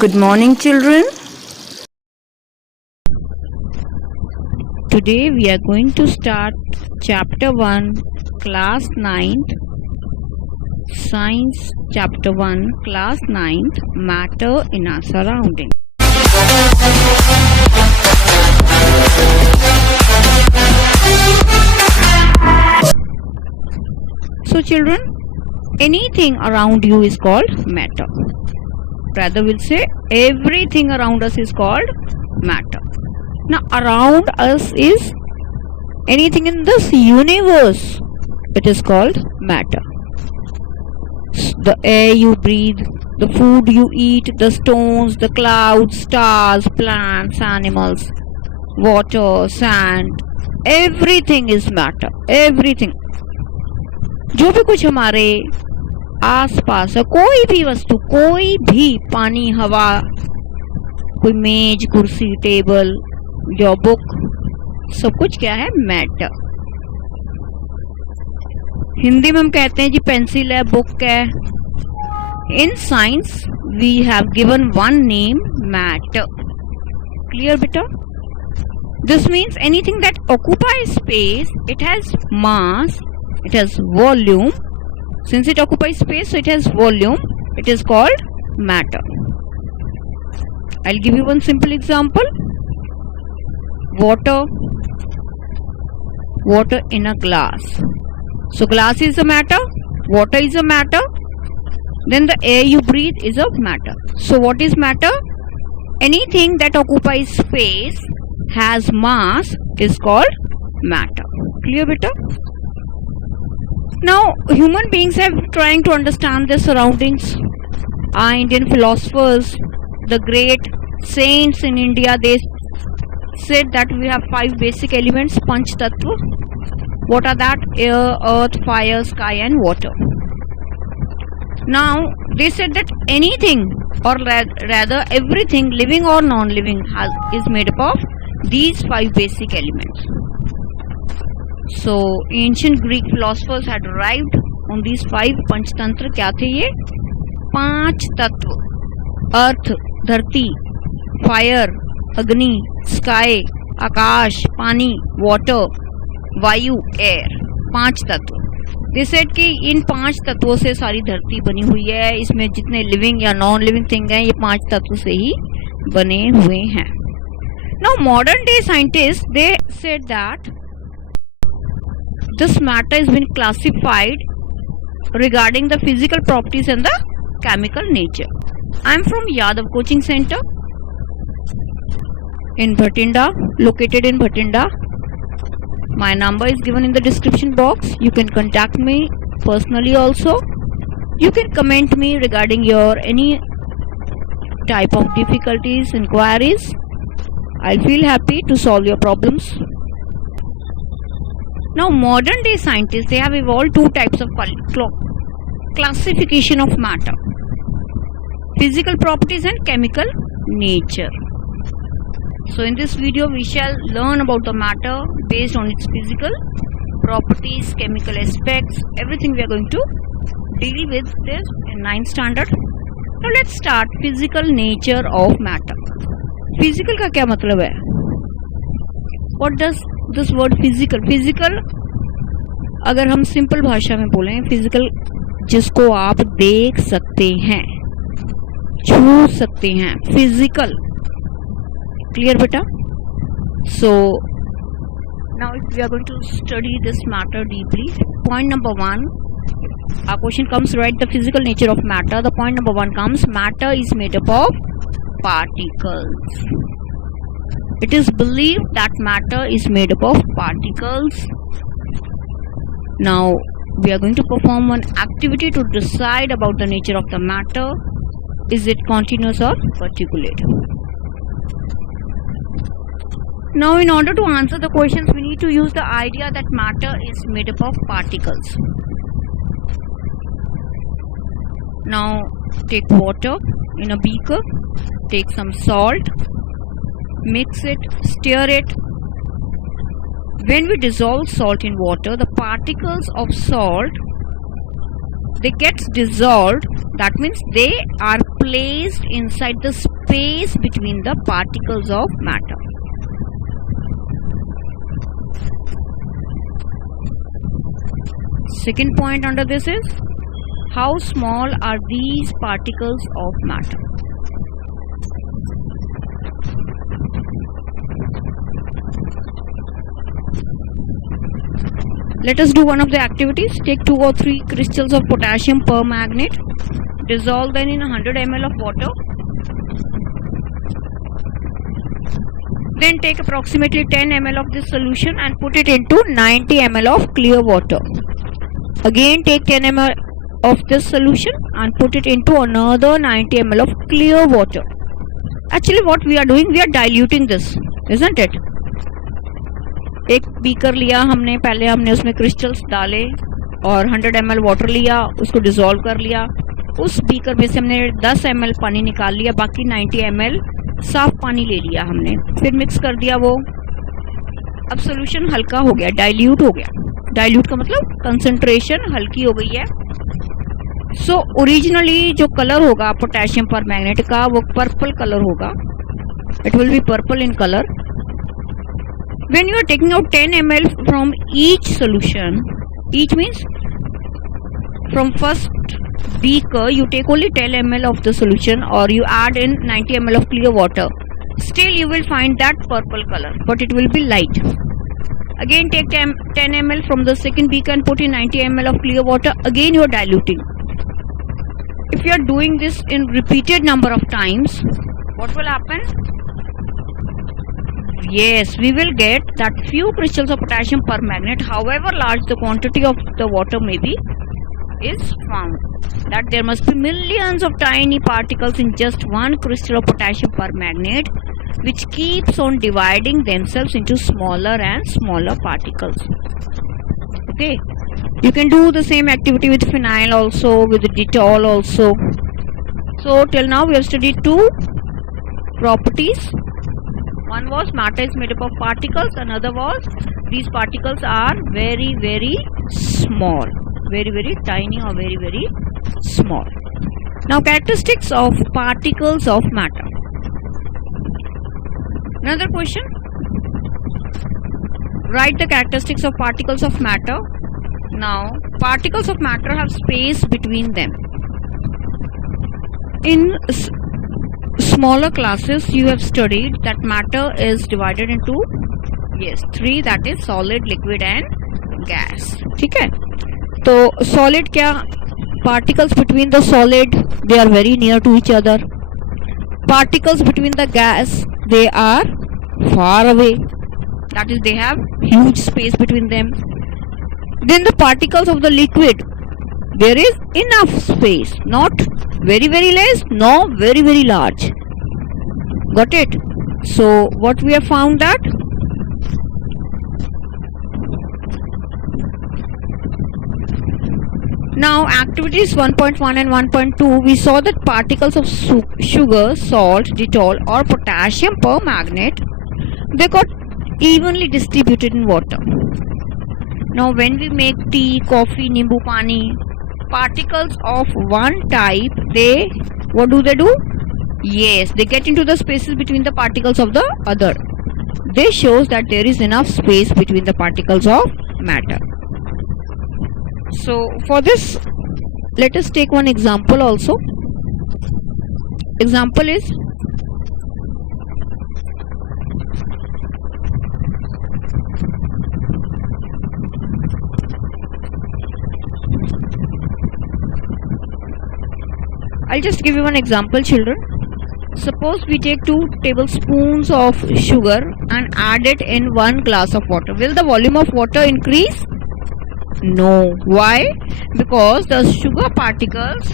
Good morning, children. Today we are going to start chapter 1, class 9th, science chapter 1, class 9th, matter in our surroundings. So children, anything around you is called matter. Rather, we'll say everything around us is called matter. Now, around us is anything in this universe. It is called matter. The air you breathe, the food you eat, the stones, the clouds, stars, plants, animals, water, sand, everything is matter. Everything. जो भी कुछ हमारे आस पास है, कोई भी वस्तु, कोई भी, पानी, हवा, कोई मेज, कुर्सी, टेबल, योर बुक, सब कुछ क्या है? मैटर. हिंदी में हम कहते हैं जी पेंसिल है, बुक है. In science we have given one name, matter. Clear बेटा? This means anything that occupies space, it has mass, it has volume. Since it occupies space, so it has volume. It is called matter. I'll give you one simple example. Water in a glass. So glass is a matter, water is a matter, then the air you breathe is a matter. So what is matter? Anything that occupies space, has mass, is called matter. Clear beta? Now, human beings have trying to understand their surroundings. Our Indian philosophers, the great saints in India, they said that we have 5 basic elements, Panch Tattva. What are that? Air, earth, fire, sky and water. Now, they said that anything, or rather everything, living or non-living, is made up of these 5 basic elements. So ancient Greek philosophers had arrived on these 5 Panchatantra. क्या थे ये? 5 तत्व. अर्थ, धरती, fire, अग्नि, sky, आकाश, पानी, water, वायु, air. 5 तत्व. They said कि इन 5 तत्वों से सारी धरती बनी हुई है. इसमें जितने लिविंग या नॉन लिविंग थिंग हैं, ये 5 तत्व से ही बने हुए हैं. Now modern day scientist, they said that this matter has been classified regarding the physical properties and the chemical nature. I am from Yadav Coaching Center in Bhatinda, located in Bhatinda. My number is given in the description box. You can contact me personally also. You can comment me regarding your any type of difficulties, inquiries. I'll feel happy to solve your problems. Now, modern day scientists, they have evolved 2 types of classification of matter: physical properties and chemical nature. So in this video, we shall learn about the matter based on its physical properties, chemical aspects, everything we are going to deal with this in 9th standard. Now let's start physical nature of matter. Physical का क्या मतलब है? What does this word physical? Physical, अगर हम simple भाषा में बोलें, physical जिसको आप देख सकते हैं, छू सकते हैं, फिजिकल. क्लियर बेटा? So now we are going to study this matter deeply. Point number 1, our question comes, right, the physical nature of matter. The point number 1 comes, matter is made up of particles. It is believed that matter is made up of particles. Now, we are going to perform one activity to decide about the nature of the matter. Is it continuous or particulate? Now, in order to answer the questions, we need to use the idea that matter is made up of particles. Now, take water in a beaker, take some salt, mix it, stir it. When we dissolve salt in water, the particles of salt they get dissolved. That means they are placed inside the space between the particles of matter. Second point under this is, how small are these particles of matter? Let us do one of the activities. Take 2 or 3 crystals of potassium permanganate, dissolve them in 100 ml of water. Then take approximately 10 ml of this solution and put it into 90 ml of clear water. Again take 10 ml of this solution and put it into another 90 ml of clear water. Actually what we are doing, we are diluting this, isn't it? एक beaker लिया हमने, पहले हमने उसमें crystals डाले और 100 ml water लिया, उसको डिसॉल्व कर लिया. उस बीकर में से हमने 10 ml पानी निकाल लिया, बाकी 90 ml साफ पानी ले लिया हमने, फिर मिक्स कर दिया वो. अब सोल्यूशन हल्का हो गया, डाइल्यूट हो गया. डाइल्यूट का मतलब कंसंट्रेशन हल्की हो गई है. सो ओरिजिनली जो कलर होगा पोटेशियम परमैंगनेट का वो पर्पल कलर होगा. It will be purple in colour. When you are taking out 10 ml from each solution, each means from first beaker you take only 10 ml of the solution or you add in 90 ml of clear water, still you will find that purple color, but it will be light. Again take 10 ml from the second beaker and put in 90 ml of clear water. Again you are diluting. If you are doing this in repeated number of times, what will happen? Yes, we will get that few crystals of potassium permanganate, however large the quantity of the water may be, is found. That there must be millions of tiny particles in just one crystal of potassium permanganate, which keeps on dividing themselves into smaller and smaller particles. Okay, you can do the same activity with phenyl also, with Dettol also. So till now we have studied 2 properties. One was matter is made up of particles, another was these particles are very, very small, very, very tiny or very, very small. Now characteristics of particles of matter. Another question. Write the characteristics of particles of matter. Now particles of matter have space between them. In smaller classes you have studied that matter is divided into 3, that is solid, liquid and gas. ठीक है, तो solid क्या, particles between the solid they are very near to each other. Particles between the gas they are far away, that is they have huge space between them. Then the particles of the liquid, there is enough space, not very, very less, nor very, very large. Got it? So what we have found that now activities 1.1 and 1.2, we saw that particles of sugar, salt, Dettol or potassium permanganate, they got evenly distributed in water. Now when we make tea, coffee, nimbu pani, particles of one type, they, what do? Yes, they get into the spaces between the particles of the other. This shows that there is enough space between the particles of matter. So for this, let us take one example also. Example is, I'll just give you one example, children. Suppose we take 2 tablespoons of sugar and add it in 1 glass of water. Will the volume of water increase? No. Why? Because the sugar particles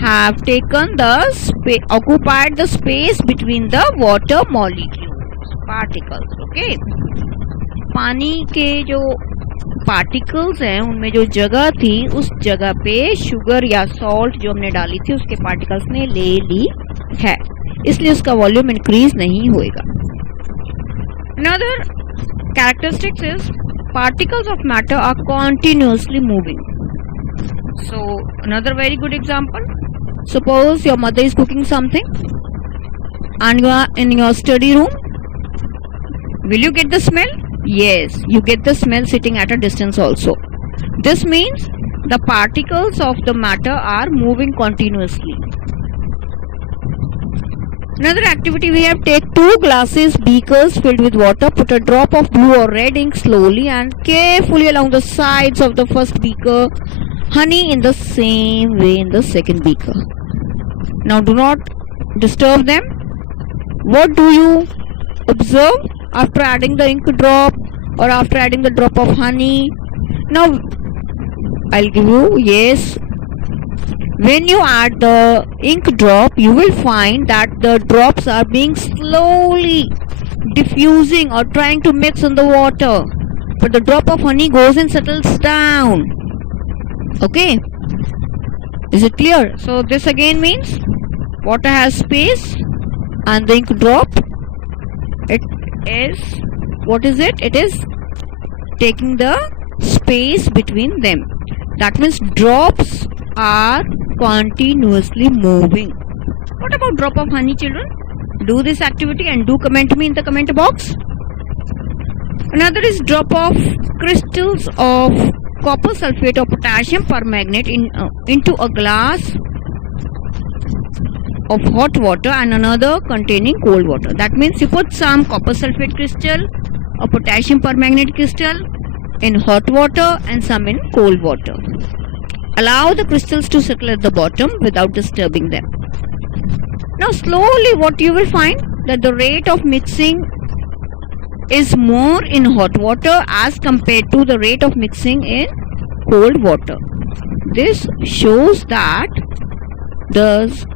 have taken the occupied the space between the water molecules, particles. Okay. पानी के जो particles हैं उनमें जो जगह थी, उस जगह पे शुगर या सॉल्ट जो हमने डाली थी उसके पार्टिकल्स ने ले ली है, इसलिए उसका वॉल्यूम इंक्रीज नहीं होएगा. Another characteristics is particles of matter are continuously moving. So another very good example. Suppose your mother is cooking something and you are in your study room. Will you get the smell? Yes, you get the smell sitting at a distance also. This means the particles of the matter are moving continuously. Another activity we have: take 2 glasses beakers filled with water, put a drop of blue or red ink slowly and carefully along the sides of the first beaker, honey in the same way in the second beaker. Now do not disturb them. What do you observe after adding the ink drop or after adding the drop of honey? Now I'll give you, yes, when you add the ink drop, you will find that the drops are being slowly diffusing or trying to mix in the water, but the drop of honey goes and settles down. Okay, is it clear? So this again means water has space and the ink drop, it is, what is it? It is taking the space between them. That means drops are continuously moving. What about drop of honey, children? Do this activity and do comment me in the comment box. Another is drop of crystals of copper sulfate or potassium permanganate into a glass of hot water and another containing cold water. That means you put some copper sulfate crystal or potassium permanganate crystal in hot water and some in cold water. Allow the crystals to settle at the bottom without disturbing them. Now slowly what you will find that the rate of mixing is more in hot water as compared to the rate of mixing in cold water. This shows that the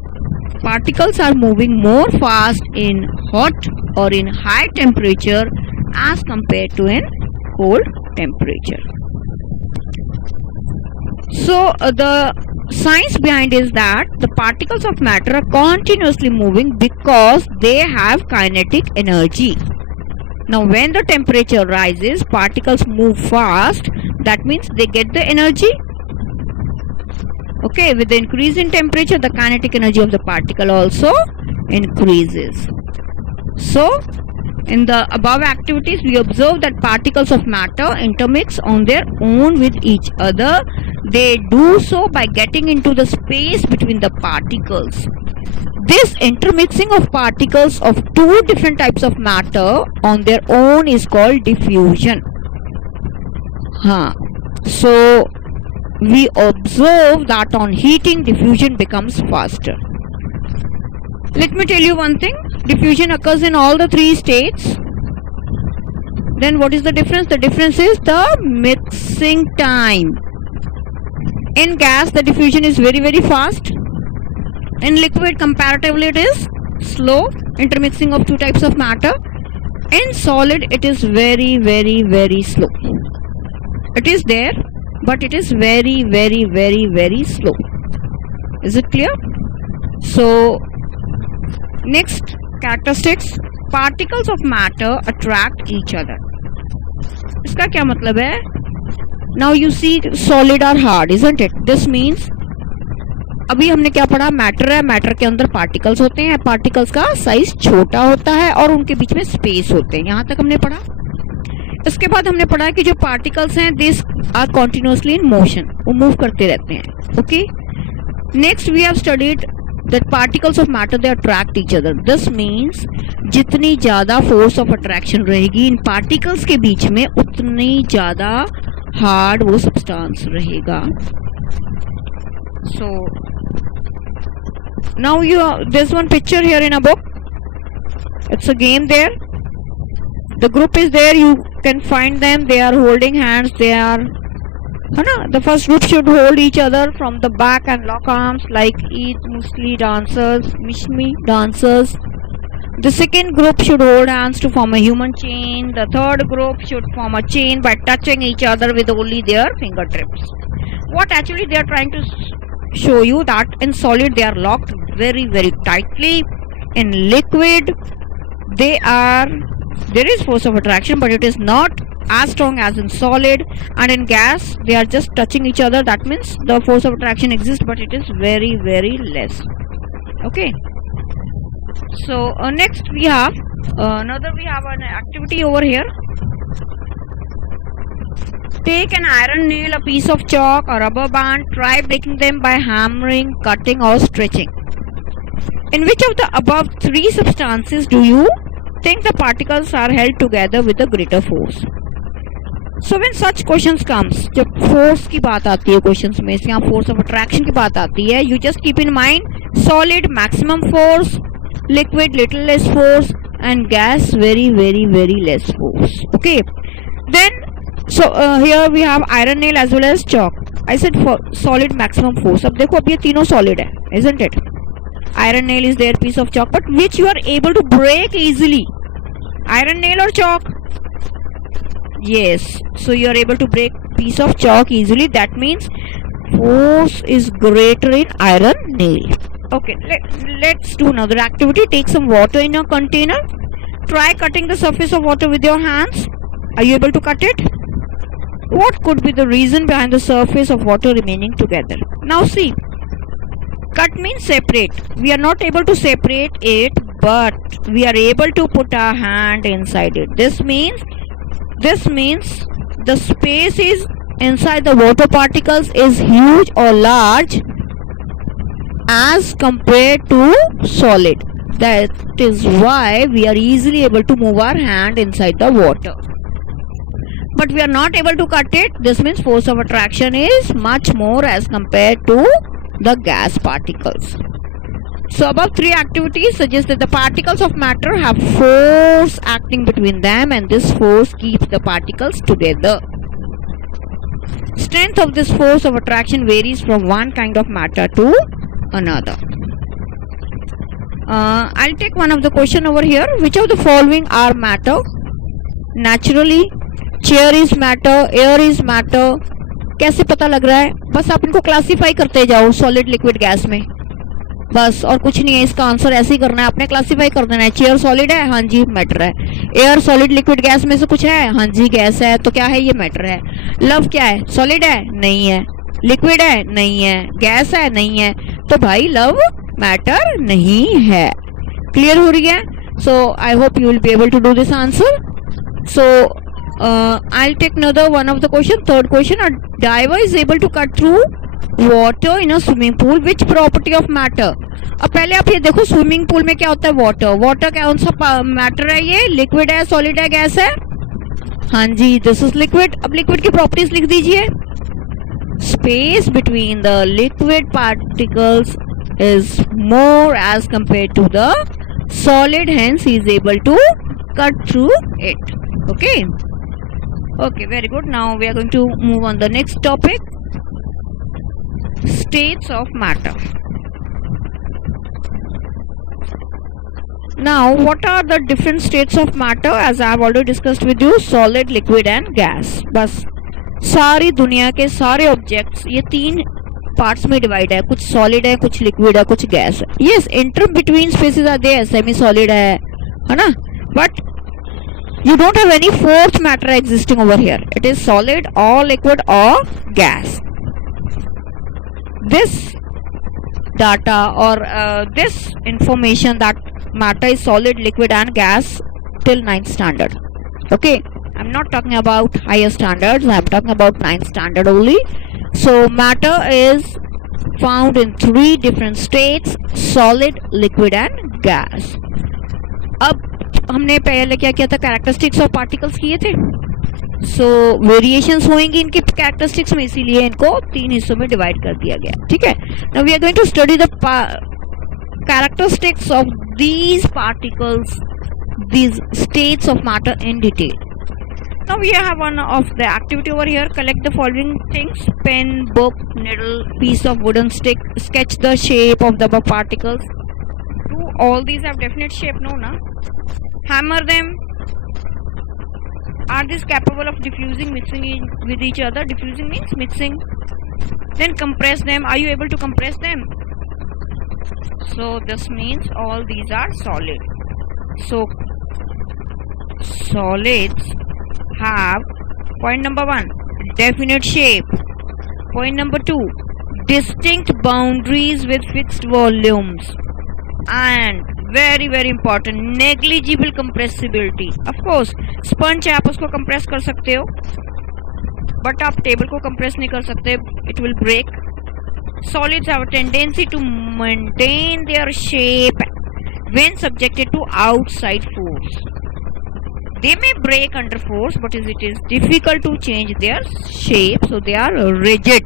particles are moving more fast in hot or in high temperature as compared to in cold temperature. So the science behind is that the particles of matter are continuously moving because they have kinetic energy. Now when the temperature rises, particles move fast. That means they get the energy. Okay, with the increase in temperature, the kinetic energy of the particle also increases. So in the above activities, we observe that particles of matter intermix on their own with each other. They do so by getting into the space between the particles. This intermixing of particles of 2 different types of matter on their own is called diffusion. So we observe that on heating, diffusion becomes faster. Let me tell you one thing. Diffusion occurs in all the 3 states. Then what is the difference? The difference is the mixing time. In gas, the diffusion is very, very fast. In liquid, comparatively it is slow, intermixing of 2 types of matter. In solid, it is very, very, very slow. It is there, but it is very, very, very, very slow. Is it clear? So next characteristics, particles of matter attract each other. इसका क्या मतलब है? Now you see solid or hard, isn't it? This means अभी हमने क्या पढ़ा? Matter है, matter के अंदर पार्टिकल्स होते हैं, पार्टिकल्स का साइज छोटा होता है और उनके बीच में स्पेस होते हैं. यहाँ तक हमने पढ़ा. इसके बाद हमने पढ़ा कि जो पार्टिकल्स हैं this are continuously in motion, वो मूव करते रहते हैं. Okay, next we have studied that particles of matter they attract each other. This means जितनी ज्यादा फोर्स ऑफ अट्रैक्शन रहेगी इन पार्टिकल्स के बीच में, उतनी ज्यादा हार्ड वो सब्सटेंस रहेगा. So now there's one picture here in a book. It's a game there. The group is there. You can find them. They are holding hands. They are, the first group should hold each other from the back and lock arms like Eid Musli dancers, Mishmi dancers. The second group should hold hands to form a human chain. The third group should form a chain by touching each other with only their fingertips. What actually they are trying to show you that in solid they are locked very, very tightly. In liquid there is force of attraction, but it is not as strong as in solid, and in gas they are just touching each other. That means the force of attraction exists, but it is very, very less. Okay. So next we have an activity over here. Take an iron nail, a piece of chalk, or rubber band. Try breaking them by hammering, cutting, or stretching. In which of the above three substances do you think the particles are held together with a greater force? So when such questions comes, जब force की बात आती है questions में, यहाँ force of attraction की बात आती है, you just keep in mind solid maximum force, liquid little less force, and gas very, very, very less force. Okay. Then so here we have iron nail as well as chalk. I said for solid maximum force. अब देखो अब ये तीनों solid है, isn't it? Iron nail is their piece of chalk, but which you are able to break easily? Iron nail or chalk? Yes. So you are able to break piece of chalk easily. That means force is greater in iron nail. Okay. Let's do another activity. Take some water in a container. Try cutting the surface of water with your hands. Are you able to cut it? What could be the reason behind the surface of water remaining together? Now see. Cut means separate. We are not able to separate it, but we are able to put our hand inside it. This means the space is inside the water particles is huge or large as compared to solid. That is why we are easily able to move our hand inside the water. But we are not able to cut it. This means force of attraction is much more as compared to the gas particles. So above three activities suggest that the particles of matter have force acting between them, and this force keeps the particles together. Strength of this force of attraction varies from one kind of matter to another. I'll take one of the question over here. Which of the following are matter? Naturally, chair is matter, air is matter. कैसे पता लग रहा है? बस आप इनको classify करते जाओ सॉलिड लिक्विड गैस में, बस और कुछ नहीं है. इसका आंसर ऐसे ही करना है, आपने क्लासीफाई कर देना है. चेयर सॉलिड है, हाँ जी मैटर है. एयर सॉलिड लिक्विड गैस में से कुछ है, हाँ जी गैस है, तो क्या है ये मैटर है. लव क्या है? सॉलिड है? नहीं है. लिक्विड है? नहीं है. गैस है? नहीं है. तो भाई लव मैटर नहीं है. क्लियर हो रही है? So I hope you will be able to do this answer. So I'll take another one of the question. Third question: a diver is able to cut through water in a swimming pool. Which property of matter? अब पहले आप ये देखो swimming pool में क्या होता है. Water. Water कौन सा मैटर है? ये लिक्विड है, सॉलिड है, गैस है? हाँ जी, दिस इज लिक्विड. अब लिक्विड की प्रॉपर्टीज लिख दीजिए. Space between the liquid particles is more as compare to the solid, hence he is able to cut through it. Okay. Okay, very good. Now we are going to move on the next topic. States of matter. Now, what are the different states of matter? As I have already discussed with you, solid, liquid and gas. बस सारी दुनिया के सारे objects ये तीन parts में divide है. कुछ सॉलिड है, कुछ लिक्विड है, कुछ गैस है. Yes, inter between spaces are there. Semi solid है ना? But you don't have any fourth matter existing over here. It is solid or liquid or gas. This data or this information that matter is solid, liquid and gas till 9th standard. Okay, I'm not talking about higher standards, I'm talking about 9th standard only. So matter is found in three different states: solid, liquid and gas. अब हमने पहले क्या किया था? Characteristics of particles किए थे. सो variations होंगी इनकी कैरेक्टरिस्टिक्स में, इसीलिए इनको तीन हिस्सों में डिवाइड कर दिया गया. ठीक है. Now we are going to study the characteristics of these particles, these states of matter in detail. Now we have one of the activity over here. Collect the following things: pen, book, needle, piece of wooden stick. Sketch the shape of the particles. Do all these have definite shape? No, na? Hammer them. Are these capable of diffusing, mixing with each other? Diffusing means mixing. Then compress them. Are you able to compress them? So this means all these are solid. So solids have Point number 1, definite shape. Point number 2, distinct boundaries with fixed volumes. And very important, negligible compressibility. Of course, sponge है, आप उसको compress कर सकते हो, but आप table को compress नहीं कर सकते, it will break. Solids have a tendency to maintain their shape when subjected to outside force. They may break under force, but it is difficult to change their shape, so they are rigid.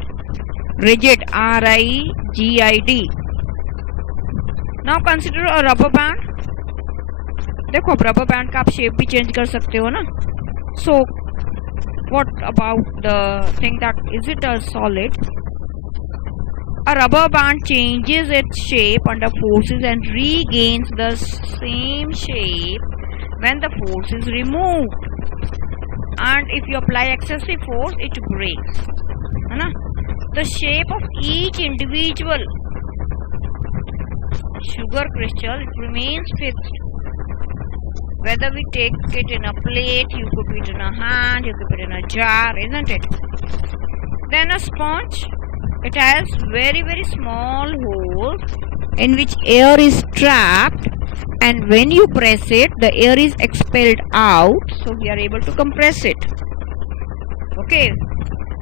Rigid, R-I-G-I-D. Now consider a rubber band. देखो अब rubber band का आप shape भी change कर सकते हो ना. So what about the thing that is it a solid? A rubber band changes its shape under forces and regains the same shape when the force is removed. And if you apply excessive force, it breaks. है ना? The shape of each individual sugar crystal, it remains fixed. Whether we take it in a plate, you could put it in a hand, you could put it in a jar, isn't it? Then a sponge, it has very small holes in which air is trapped, and when you press it, the air is expelled out, so we are able to compress it. Okay,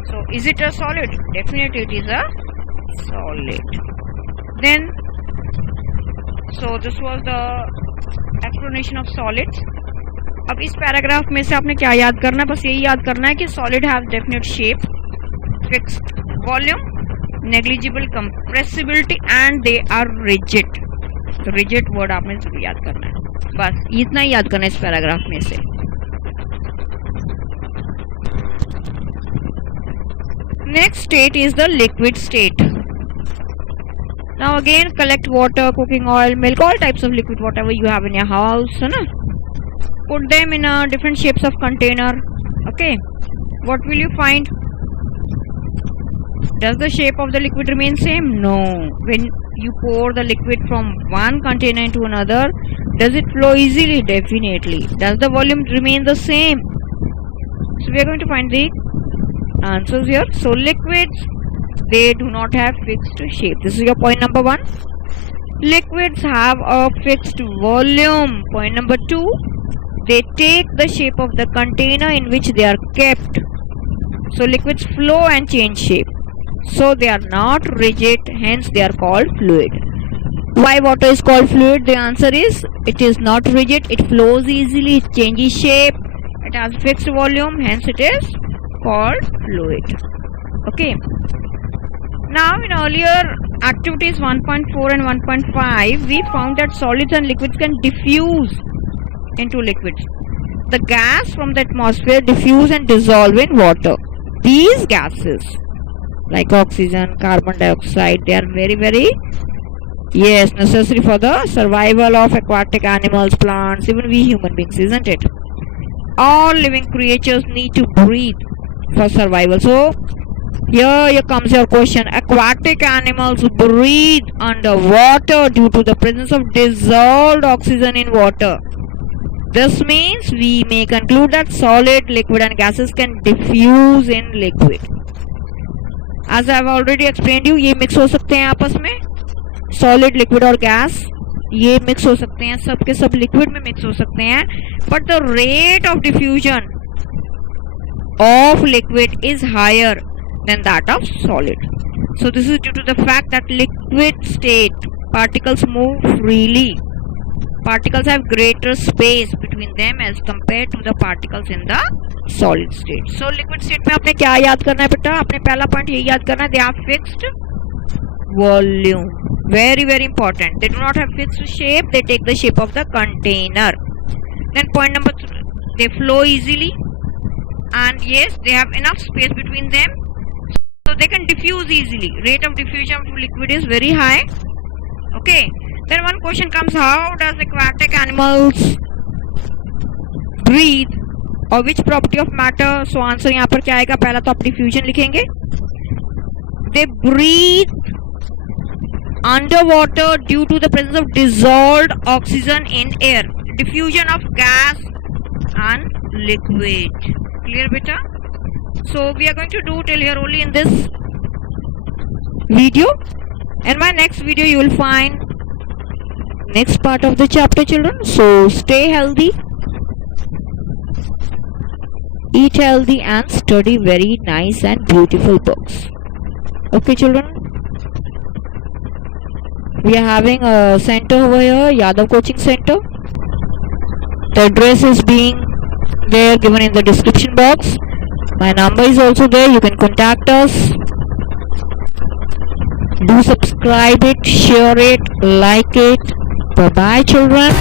so is it a solid? Definitely it is a solid. Then, so this was the explanation of solids. अब इस paragraph में से आपने क्या याद करना है? बस यही याद करना है कि solid have definite shape, fixed volume, negligible compressibility and they are rigid. तो rigid word आपने सब याद करना है, बस इतना ही याद करना है इस पैराग्राफ में से. Next state is the liquid state. Now again, collect water, cooking oil, milk, all types of liquid, whatever you have in your house, है ना? Put them in a different shapes of container. Okay, what will you find? Does the shape of the liquid remain same? No. When you pour the liquid from one container into another, does it flow easily? Definitely. Does the volume remain the same? So we are going to find the answers here. So liquids, they do not have fixed shape. This is your point number 1. Liquids have a fixed volume. Point number 2, they take the shape of the container in which they are kept. So liquids flow and change shape. So they are not rigid, hence they are called fluid. Why water is called fluid? The answer is, it is not rigid, it flows easily, it changes shape, it has fixed volume, hence it is called fluid. Okay. Now in earlier activities 1.4 and 1.5, we found that solids and liquids can diffuse into liquids. The gas from the atmosphere diffuse and dissolve in water. These gases like oxygen, carbon dioxide, they are very necessary for the survival of aquatic animals, plants, even we human beings, isn't it? All living creatures need to breathe for survival. So here comes your question. Aquatic animals breathe underwater due to the presence of dissolved oxygen in water. This means we may conclude that solid, liquid and gases can diffuse in liquid. As I have already explained you, ये mix हो सकते हैं आपस में, solid, liquid और gas, ये mix हो सकते हैं, सब के सब liquid में mix हो सकते हैं, but the rate of diffusion of liquid is higher than that of solid. So this is due to the fact that liquid state particles move freely. Particles have greater space between them as compared to the particles in the solid state. So liquid state में आपने क्या याद करना है बेटा? आपने पहला point ये याद करना है, they have fixed volume. Very important. They do not have fixed shape, they take the shape of the container. Then point number 3, they flow easily, and yes, they have enough space between them, so they can diffuse easily. Rate of diffusion of liquid is very high. Okay. Then one question comes, how does aquatic animals breathe, or which property of matter? So answer यहाँ पर क्या आएगा? पहला तो आप diffusion लिखेंगे. They breathe underwater due to the presence of dissolved oxygen in air. Diffusion of gas and liquid. Clear beta? So we are going to do till here only in this video. In my next video you will find next part of the chapter, children. So stay healthy, eat healthy, and study very nice and beautiful books. Okay, children. We are having a center over here, Yadav Coaching Center. The address is being there given in the description box. My number is also there. You can contact us. Do subscribe it, share it, like it. Bye bye, children.